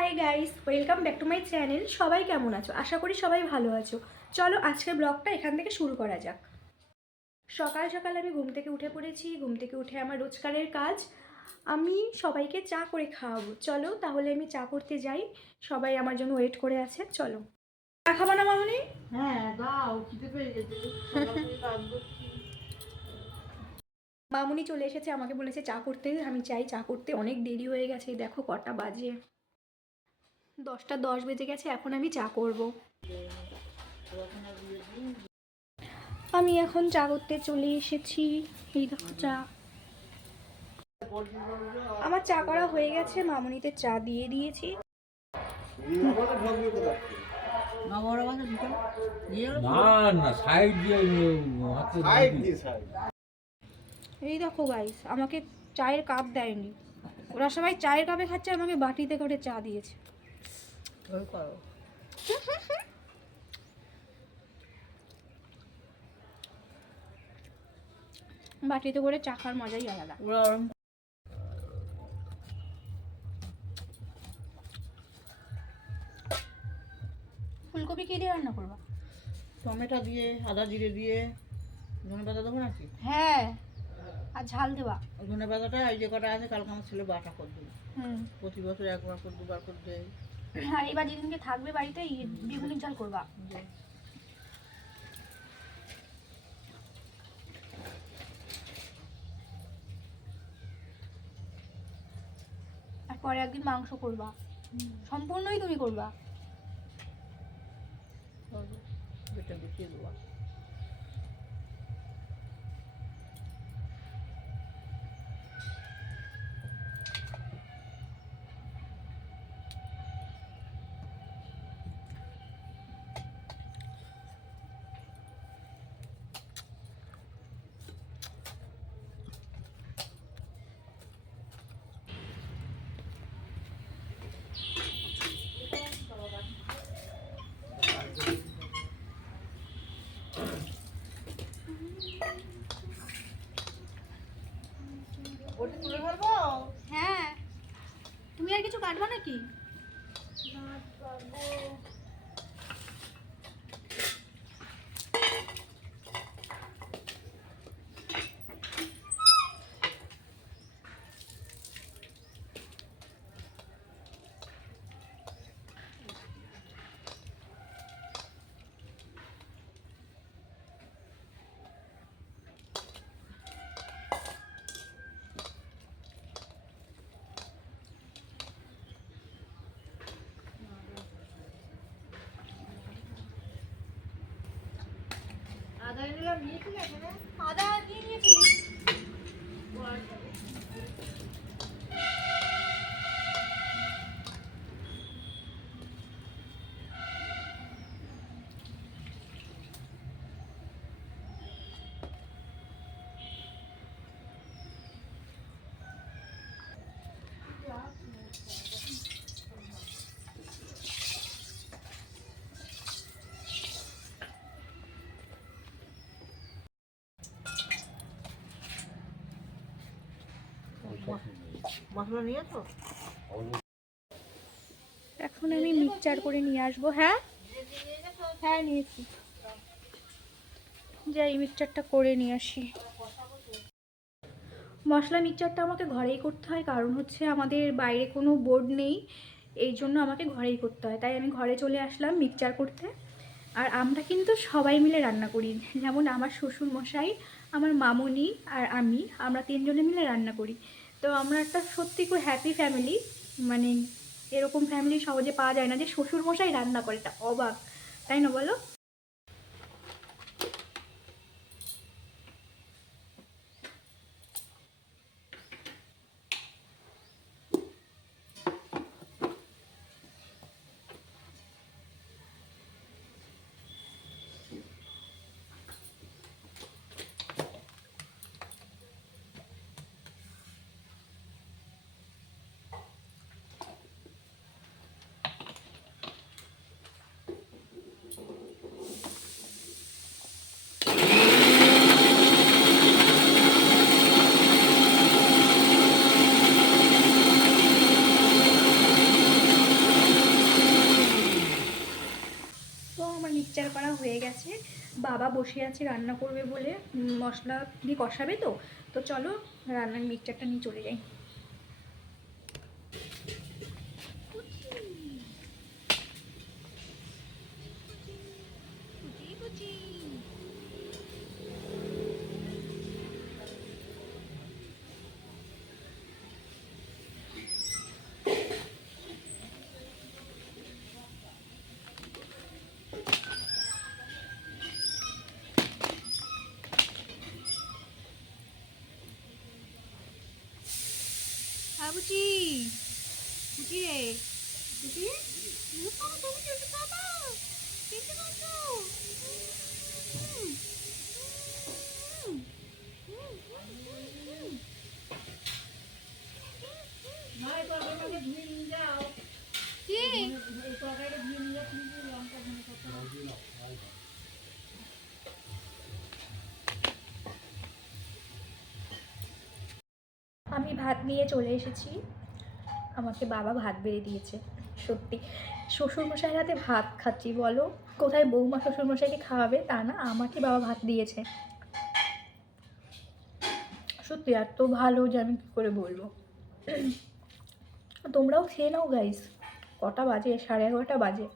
Hi guys, welcome back to my channel. সবাই কেমন আছো? আশা করি সবাই ভালো আছো। চলো আজকের ব্লগটা এখান থেকে শুরু করা যাক। সকাল সকাল আমি ঘুম থেকে উঠে পড়েছি। ঘুম থেকে উঠে আমার রোজকারের কাজ, আমি সবাইকে চা করে খাওয়াবো। চলো তাহলে আমি চা করতে যাই। সবাই আমার জন্য ওয়েট করে আছে। চলো। চা খাবো না মামনি? হ্যাঁ দাও, খিদে পেয়ে গেছে। মামুনি চলে এসেছে, আমাকে বলেছে চা করতে। আমি চাই চা করতে। অনেক দেরি হয়ে গেছে, দেখো কটা বাজে, 10টা 10 বেজে গেছে। এখন আমি চা করব। আমি এখন চা করতে চলে এসেছি। এই দেখো চা, আমার চা করা হয়ে গেছে। মামুনিতে চা দিয়ে দিয়েছি। এই দেখো গাইস, আমাকে চায়ের কাপ দেয়নি। ওরা সবাই চায়ের কাপে খাচ্ছে, আমাকে বাটিতে করে চা দিয়েছে। বাটিতে করে চা খাওয়ার মজাই আলাদা। ফুলকপি কি দিয়ে রান্না করবা? টমেটো দিয়ে, আদা জিরে দিয়ে। ধনে পাতা দেবো নাকি? হ্যাঁ, আর ঝাল দেবা। ধনে পাতাটা এই যে কটা আছে কালকে আমার ছেলে বাটা করে দেবে। হুম। প্রতি বছর একবার করে দুবার করে দেয়। আর এবার যেদিনকে থাকবে বাড়িতে বেগুনের ঝাল করবা। আর পরে একদিন মাংস করবা। সম্পূর্ণই তুমি করবা। যেটা গুছিয়ে দেওয়া। ওটা তুলে ফেলবো? হ্যাঁ, তুমি আর কিছু কাটবা নাকি? আদা নিলাম, নিয়েছি না এখানে? আদা দিয়ে নিয়েছি। মশলা নিয়েছো? এখন আমি মিক্সচার করে নিয়ে আসবো। হ্যাঁ হ্যাঁ নিয়েছি, যাই মিক্সচারটা করে নিয়ে আসি। মশলা মিক্সচারটা আমাকে ঘরেই করতে হয়, কারণ হচ্ছে আমাদের বাইরে কোনো বোর্ড নেই, এই জন্য আমাকে ঘরেই করতে হয়। তাই আমি ঘরে চলে আসলাম মিক্সচার করতে। আর আমরা কিন্তু সবাই মিলে রান্না করি, যেমন আমার শ্বশুর মশাই, আমার মামুনি আর আমরা তিনজনে মিলে রান্না করি। তো আমরা একটা সত্যি খুব হ্যাপি ফ্যামিলি। মানে এরকম ফ্যামিলি সহজে পাওয়া যায় না যে শ্বশুর মশাই রান্না করে, এটা অবাক, তাই না বলো? হয়ে গেছে, বাবা বসে আছে রান্না করবে বলে, মশলা দিয়ে কষাবে। তো তো চলো রান্নার মিক্সচারটা নিয়ে চলে যাই। বুচি বুচি রে বুচি, মা এই তরকারিটাকে ধুয়ে নিয়ে যাও, কি এই তরকারিটা ধুয়ে নিয়ে যাও, কিন্তু লঙ্কা ধনে পাতা। আমি ভাত নিয়ে চলে এসেছি। আমাকে বাবা ভাত বেড়ে দিয়েছে। সত্যি শ্বশুরমশাইয়ের হাতে ভাত খাচ্ছি বলো, কোথায় বৌমা শ্বশুরমশাইকে খাওয়াবে তা না, আমাকে বাবা ভাত দিয়েছে। সত্যি এত ভালো যে আমি কী করে বলবো। তোমরাও খেয়ে নাও গাইস। কটা বাজে? 11:30 বাজে।